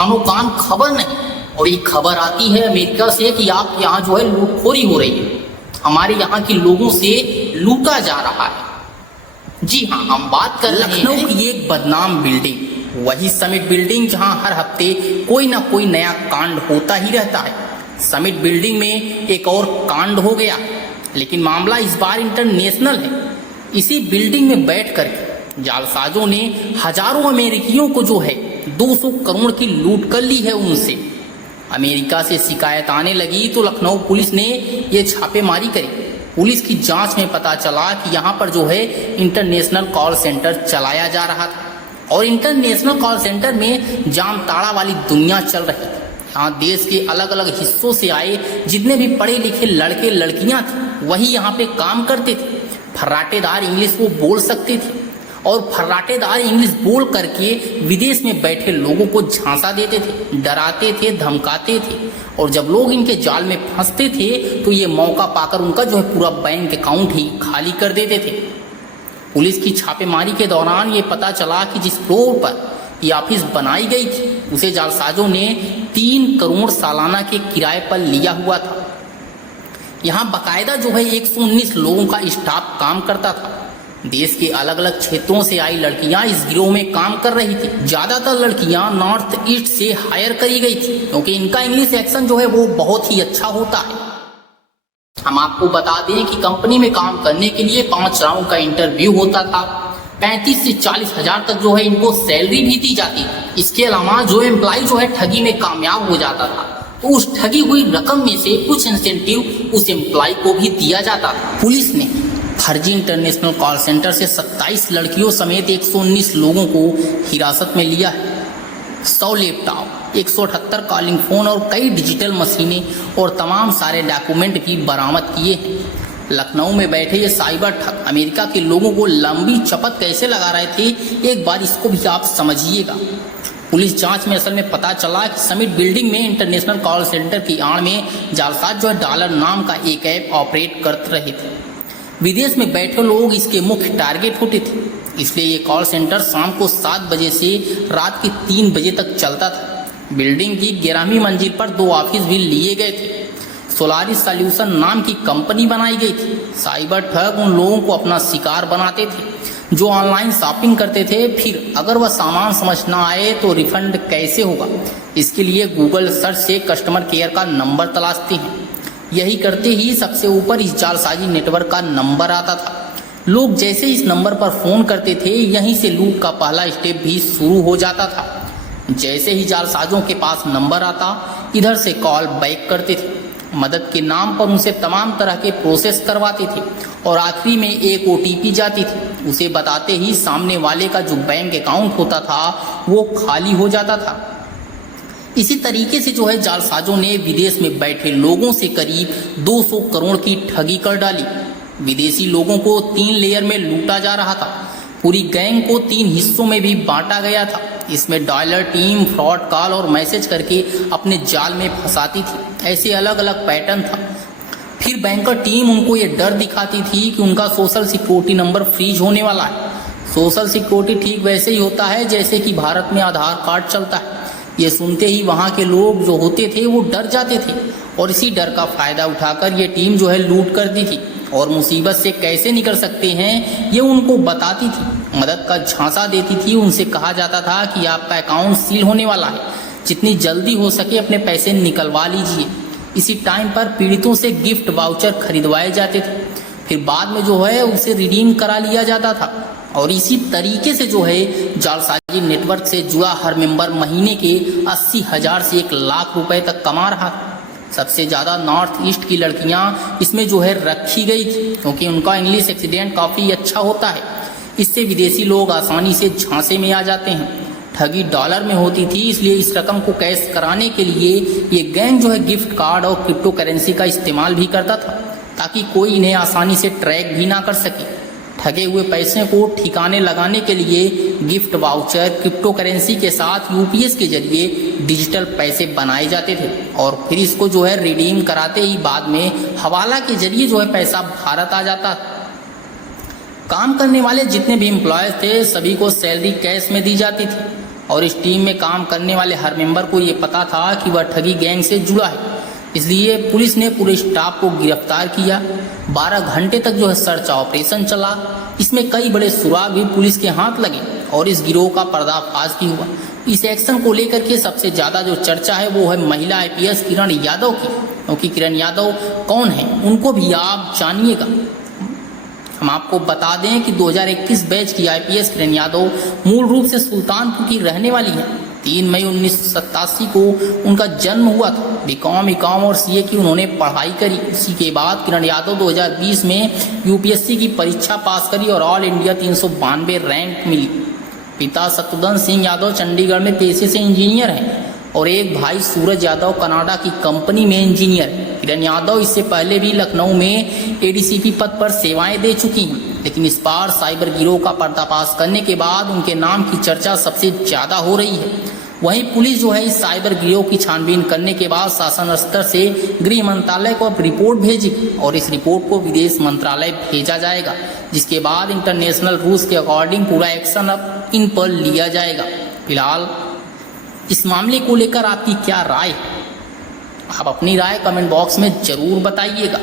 कानो कान खबर नहीं। और ये खबर आती है अमेरिका से कि आप यहाँ जो है लूटखोरी हो रही है, हमारे यहाँ के लोगों से लूटा जा रहा है। जी हाँ, हम बात कर रहे हैं लखनऊ की एक बदनाम बिल्डिंग, वही समिट बिल्डिंग जहाँ हर हफ्ते कोई ना कोई नया कांड होता ही रहता है। समिट बिल्डिंग में एक और कांड हो गया, लेकिन मामला इस बार इंटरनेशनल है। इसी बिल्डिंग में बैठ कर जालसाजों ने हजारों अमेरिकियों को जो है 200 करोड़ की लूट कर ली है उनसे। अमेरिका से शिकायत आने लगी तो लखनऊ पुलिस ने ये छापेमारी करी। पुलिस की जांच में पता चला कि यहाँ पर जो है इंटरनेशनल कॉल सेंटर चलाया जा रहा था, और इंटरनेशनल कॉल सेंटर में जामताड़ा वाली दुनिया चल रही थी। यहाँ देश के अलग अलग हिस्सों से आए जितने भी पढ़े लिखे लड़के लड़कियाँ थे, वही यहाँ पे काम करते थे। फर्राटेदार इंग्लिश वो बोल सकते थे, और फर्राटेदार इंग्लिश बोल करके विदेश में बैठे लोगों को झांसा देते थे, डराते थे, धमकाते थे। और जब लोग इनके जाल में फंसते थे तो ये मौका पाकर उनका जो है पूरा बैंक अकाउंट ही खाली कर देते थे। पुलिस की छापेमारी के दौरान ये पता चला कि जिस फ्लोर पर ये ऑफिस बनाई गई थी उसे जालसाजों ने 3 करोड़ सालाना के किराए पर लिया हुआ था। यहाँ बाकायदा जो है 119 लोगों का स्टाफ काम करता था। देश के अलग अलग क्षेत्रों से आई लड़कियां इस गिरोह में काम कर रही थी। ज्यादातर लड़कियां नॉर्थ ईस्ट से हायर करी गई थी, क्योंकि इनका इंग्लिश एक्शन जो है वो बहुत ही अच्छा होता है। हम आपको बता दें कि कंपनी में काम करने के लिए 5 राउंड का इंटरव्यू होता था। 35 से 40 हजार तक जो है इनको सैलरी भी दी जाती थी। इसके अलावा जो एम्प्लॉय जो है ठगी में कामयाब हो जाता था तो उस ठगी हुई रकम में से कुछ इंसेंटिव उस एम्प्लॉय को भी दिया जाता था। पुलिस ने फर्जी इंटरनेशनल कॉल सेंटर से 27 लड़कियों समेत 119 लोगों को हिरासत में लिया है। 100 लैपटॉप, 178 कॉलिंग फोन और कई डिजिटल मशीनें और तमाम सारे डॉक्यूमेंट भी बरामद किए हैं। लखनऊ में बैठे ये साइबर ठग अमेरिका के लोगों को लंबी चपत कैसे लगा रहे थे, एक बार इसको भी आप समझिएगा। पुलिस जांच में असल में पता चला कि समिट बिल्डिंग में इंटरनेशनल कॉल सेंटर की आड़ में जालसाज जो है डॉलर नाम का एक ऐप ऑपरेट करते रहे थे। विदेश में बैठे लोग इसके मुख्य टारगेट होते थे, इसलिए ये कॉल सेंटर शाम को 7 बजे से रात के 3 बजे तक चलता था। बिल्डिंग की 11वीं मंजिल पर 2 ऑफिस भी लिए गए थे। सोलारिस सॉल्यूशन नाम की कंपनी बनाई गई थी। साइबर ठग उन लोगों को अपना शिकार बनाते थे जो ऑनलाइन शॉपिंग करते थे। फिर अगर वह सामान समझ ना आए तो रिफंड कैसे होगा, इसके लिए गूगल सर्च से कस्टमर केयर का नंबर तलाशते हैं। यही करते ही सबसे ऊपर इस जालसाजी नेटवर्क का नंबर आता था। लोग जैसे इस नंबर पर फोन करते थे, यहीं से लूट का पहला स्टेप भी शुरू हो जाता था। जैसे ही जालसाजों के पास नंबर आता, इधर से कॉल बैक करते थे। मदद के नाम पर उनसे तमाम तरह के प्रोसेस करवाते थे, और आखिरी में एक OTP जाती थी। उसे बताते ही सामने वाले का जो बैंक अकाउंट होता था वो खाली हो जाता था। इसी तरीके से जो है जालसाजों ने विदेश में बैठे लोगों से करीब 200 करोड़ की ठगी कर डाली। विदेशी लोगों को 3 लेयर में लूटा जा रहा था। पूरी गैंग को 3 हिस्सों में भी बांटा गया था। इसमें डॉलर टीम फ्रॉड कॉल और मैसेज करके अपने जाल में फंसाती थी। ऐसे अलग अलग पैटर्न था। फिर बैंकर टीम उनको ये डर दिखाती थी कि उनका सोशल सिक्योरिटी नंबर फ्रीज होने वाला है। सोशल सिक्योरिटी ठीक वैसे ही होता है जैसे कि भारत में आधार कार्ड चलता है। ये सुनते ही वहाँ के लोग जो होते थे वो डर जाते थे, और इसी डर का फायदा उठाकर ये टीम जो है लूट करती थी, और मुसीबत से कैसे निकल सकते हैं ये उनको बताती थी। मदद का झांसा देती थी। उनसे कहा जाता था कि आपका अकाउंट सील होने वाला है, जितनी जल्दी हो सके अपने पैसे निकलवा लीजिए। इसी टाइम पर पीड़ितों से गिफ्ट वाउचर खरीदवाए जाते थे, फिर बाद में जो है उसे रिडीम करा लिया जाता था। और इसी तरीके से जो है जालसाजी नेटवर्क से जुड़ा हर मेंबर महीने के 80,000 से 1 लाख रुपए तक कमा रहा था। सबसे ज़्यादा नॉर्थ ईस्ट की लड़कियां इसमें जो है रखी गई थी, क्योंकि उनका इंग्लिश एक्सीडेंट काफ़ी अच्छा होता है। इससे विदेशी लोग आसानी से झांसे में आ जाते हैं। ठगी डॉलर में होती थी, इसलिए इस रकम को कैश कराने के लिए ये गैंग जो है गिफ्ट कार्ड और क्रिप्टो करेंसी का इस्तेमाल भी करता था, ताकि कोई इन्हें आसानी से ट्रैक भी ना कर सके। ठगे हुए पैसे को ठिकाने लगाने के लिए गिफ्ट वाउचर, क्रिप्टो करेंसी के साथ UPS के जरिए डिजिटल पैसे बनाए जाते थे, और फिर इसको जो है रिडीम कराते ही बाद में हवाला के जरिए जो है पैसा भारत आ जाता। काम करने वाले जितने भी एम्प्लॉयज थे सभी को सैलरी कैश में दी जाती थी। और इस टीम में काम करने वाले हर मेंबर को ये पता था कि वह ठगी गैंग से जुड़ा है, इसलिए पुलिस ने पूरे स्टाफ को गिरफ्तार किया। 12 घंटे तक जो है सर्च ऑपरेशन चला। इसमें कई बड़े सुराग भी पुलिस के हाथ लगे और इस गिरोह का पर्दाफाश भी हुआ। इस एक्शन को लेकर के सबसे ज़्यादा जो चर्चा है वो है महिला आईपीएस किरण यादव की, क्योंकि किरण यादव कौन है उनको भी आप जानिएगा। हम आपको बता दें कि 2021 बैच की आईपीएस किरण यादव मूल रूप से सुल्तानपुर की रहने वाली है। 3 मई 1987 को उनका जन्म हुआ था। बीकॉम और सीए की उन्होंने पढ़ाई करी। इसी के बाद किरण यादव 2020 में यूपीएससी की परीक्षा पास करी और ऑल इंडिया 392 रैंक मिली। पिता शत्रुघ्न सिंह यादव चंडीगढ़ में पेशे से इंजीनियर हैं और एक भाई सूरज यादव कनाडा की कंपनी में इंजीनियर है। किरण यादव इससे पहले भी लखनऊ में एडीसीपी पद पर सेवाएं दे चुकी हैं, लेकिन इस बार साइबर गिरोह का पर्दाफाश करने के बाद उनके नाम की चर्चा सबसे ज़्यादा हो रही है। वहीं पुलिस जो है इस साइबर गिरोह की छानबीन करने के बाद शासन स्तर से गृह मंत्रालय को अब रिपोर्ट भेजी और इस रिपोर्ट को विदेश मंत्रालय भेजा जाएगा, जिसके बाद इंटरनेशनल रूल्स के अकॉर्डिंग पूरा एक्शन अब इन पर लिया जाएगा। फिलहाल इस मामले को लेकर आपकी क्या राय है? आप अपनी राय कमेंट बॉक्स में जरूर बताइएगा।